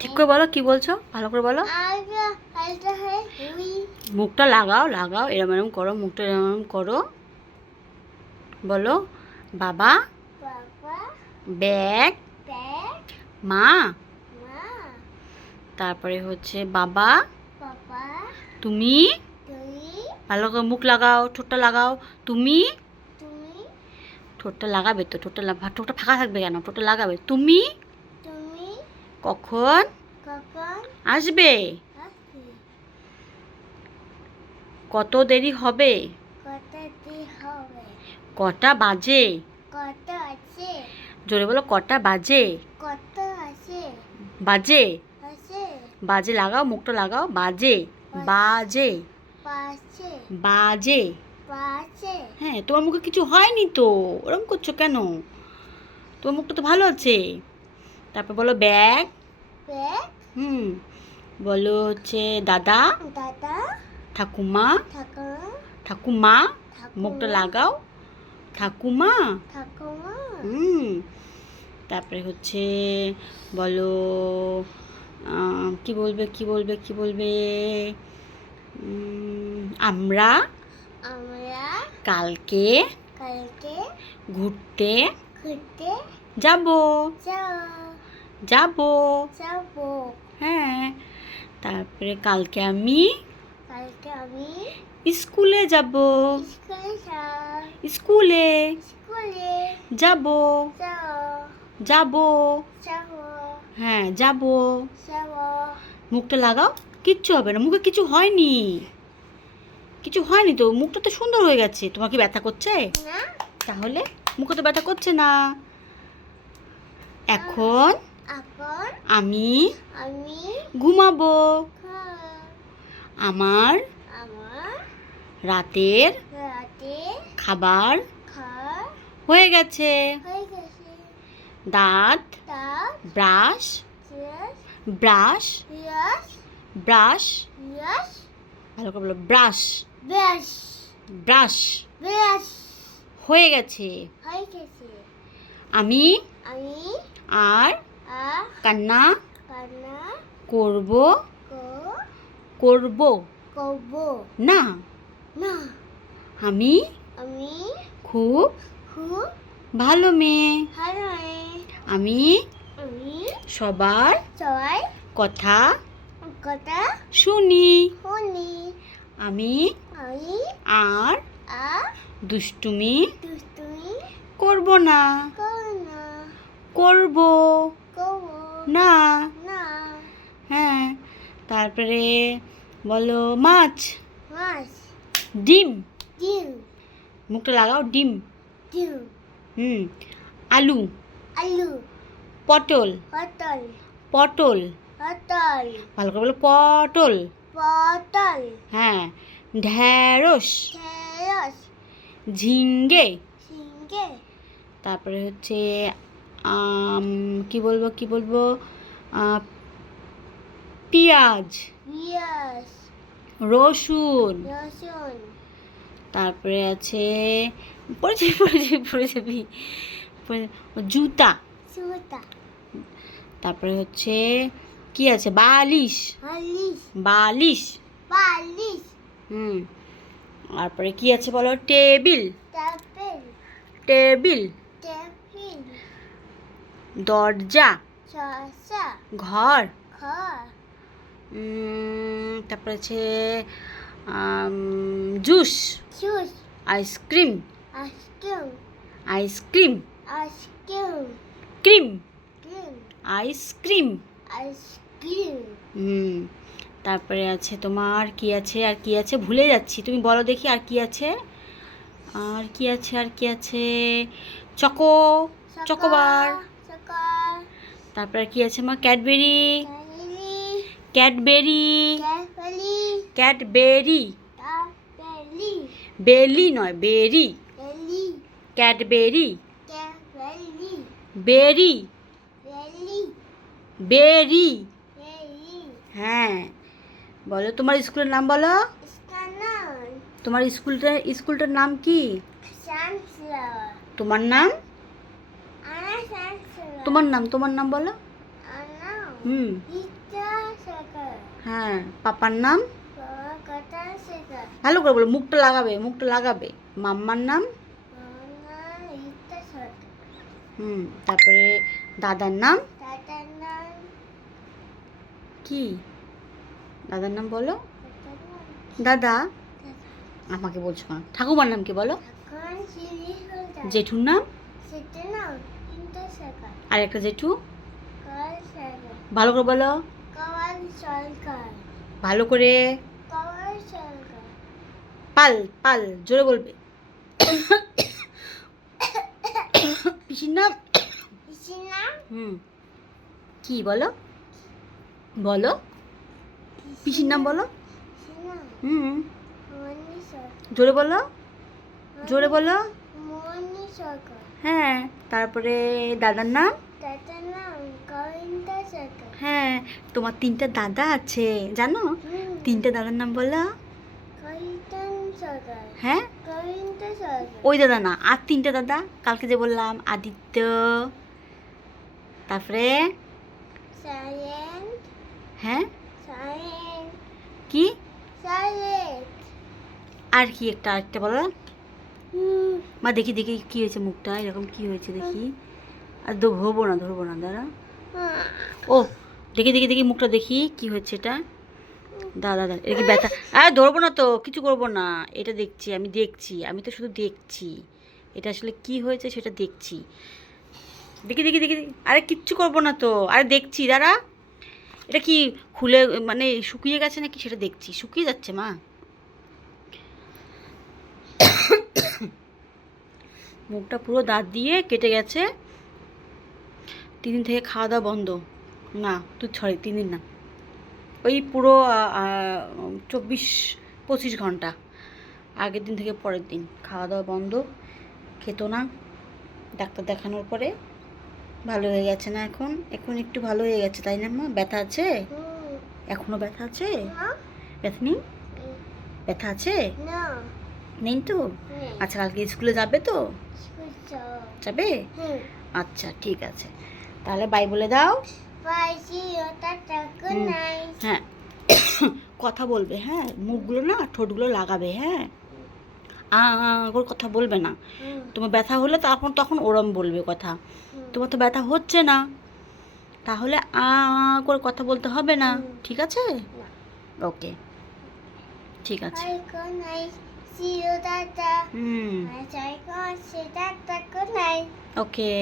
ঠিক করে বলো, কি বলছো, ভালো করে বলো। মুখটা লাগাও লাগাও, এরম এরম করো, মুখটা এরম এরম করো। বলো বাবা, ব্যাগ, মা, তারপরে হচ্ছে বাবা, তুমি, ভালো করে মুখ লাগাও, ঠোঁটটা লাগাও। তুমি, ঠোঁটটা লাগাবে তো, ঠোঁটটা ফাঁকা থাকবে কেন, ঠোঁটটা লাগাবে। তুমি কখন আসবে, কত দেরি হবে, কটা বাজে, জোরে বলো, কটা বাজে, বাজে, বাজে লাগাও, মুখটা লাগাও, বাজে, বাজে, বাজে। হ্যাঁ, তোমার মুখে কিছু হয়নি তো, ওরকম করছো কেন, তোমার মুখটা তো ভালো আছে। তারপর বলো ব্যাগ, বলো হচ্ছে দাদা, ঠাকুমা, ঠাকুমা, মুখটা লাগাও, ঠাকুমা। তারপরে হচ্ছে বলো কি বলবে, কি বলবে, কি বলবে, আমরা কালকে ঘুরতে যাব, যাব। হ্যাঁ, তারপরে কালকে আমি স্কুলে যাব, স্কুলে যাব, যাব। হ্যাঁ, যাব। মুখটা লাগাও, কিচ্ছু হবে না, মুখে কিছু হয়নি, কিছু হয়নি তো, মুখটা তো সুন্দর হয়ে গেছে। তোমার কি ব্যথা করছে? তাহলে মুখে তো ব্যথা করছে না। এখন আমি ঘুমাবো, আমার রাতের খাবার হয়ে গেছে। দাঁত ব্রাশ, ব্রাশ, ব্রাশ, ভালো করে বলো, ব্রাশ, ব্রাশ হয়ে গেছে। আমি আর কান্না করব না, আমি খুব ভালো মেয়ে, আমি সবার কথা শুনি, আমি আর দুষ্টুমি করব না, করব না। হ্যাঁ, তারপরে বলো মাছ, ডিম, মুখটা লাগাও, ডিম। আলু, পটল, পটল, ভালো করে বলো, পটল। হ্যাঁ, ঢেঁড়স, ঝিঙ্গে, তারপরে হচ্ছে কি বলবো, কি বলবো, পেঁয়াজ, রসুন, তারপরে আছে পড়ে যাবি, জুতা, তারপরে হচ্ছে কি আছে, বালিশ, বালিশ। তারপরে কি আছে বলো, টেবিল, টেবিল, দরজা, ঘর, তারপরে আছে juice, ice cream, ice cream, cream, ice cream. তারপরে আছে তোমার কি আছে, আর কি আছে ভুলে যাচ্ছি, তুমি বলো দেখি আর কি আছে, আর কি আছে, আর কি আছে, চকোবার, তারপরে কি আছে মা, ক্যাডবেরি, ক্যাডবেরি, ক্যাডবেরি, বেলি নয়, বেরি, ক্যাডবেরি, বেরি, বেরি। হ্যাঁ, বলো তোমার স্কুলের নাম বলো, তোমার স্কুলটার নাম কি, তোমার নাম? তোমার নাম বলো। হুম। হ্যাঁ, পাপার নাম ভালো করে বলো, মুখটা লাগাবে। মাম্মার নাম। হুম, তারপরে দাদার নাম কি? দাদার নাম বলো। দাদা আমাকে বলছো না, ঠাকুমার নাম কি বলো। জেঠুর নাম। আর একটা জেঠু। ভালো করে বলো, ভালো করে। পাল পাল জোরে বলবে। পিসির নাম। হুম, কি বলো বলো, পিসির নাম বলো। হুম, জোরে বলো, জোরে বলো। হ্যাঁ, তারপরে দাদার নাম। হ্যাঁ, তোমার 3টা দাদা আছে জানো? 3টে দাদার নাম বলো। হ্যাঁ, ওই দাদা না, আর 3টে দাদা কালকে যে বললাম, আদিত্য, তারপরে হ্যাঁ কি, আর কি আরেকটা বলো। মা দেখি কি হয়েছে মুখটা এরকম, কি হয়েছে দেখি। আর ধরবো না দাঁড়া। ও দেখি মুখটা দেখি কি হয়েছে এটা। দাদা এটা কি ব্যথা? ধরবো না তো, কিছু করবো না, এটা দেখছি, আমি তো শুধু দেখছি এটা আসলে কি হয়েছে সেটা দেখছি। দেখি আরে কিচ্ছু করবো না তো, আরে দেখছি দাঁড়া। এটা কি খুলে মানে শুকিয়ে গেছে নাকি সেটা দেখছি। শুকিয়ে যাচ্ছে মা। মুখটা পুরো দাঁত দিয়ে কেটে গেছে। 3 দিন থেকে খাওয়া দাওয়া বন্ধ। না তুই 3 দিন না, ওই পুরো 24-25 ঘন্টা আগের দিন থেকে পরের দিন খাওয়া দাওয়া বন্ধ, খেত না। ডাক্তার দেখানোর পরে ভালো হয়ে গেছে না, এখন একটু ভালো হয়ে গেছে তাই না মা? ব্যথা আছে এখনো? ব্যথা আছে? ব্যথা নেই? ব্যথা আছে নেই তো? আচ্ছা, কালকে স্কুলে যাবে তো? যাবে? আচ্ছা ঠিক আছে, তাহলে বাই বলে দাও। হ্যাঁ, কথা বলবে, হ্যাঁ মুখগুলো না ঠোঁটগুলো লাগাবে, হ্যাঁ করে কথা বলবে না। তোমার ব্যথা হলে তখন ওরম বলবে কথা। তোমার তো ব্যথা হচ্ছে না, তাহলে করে কথা বলতে হবে না, ঠিক আছে? ওকে, ঠিক আছে। ওকে।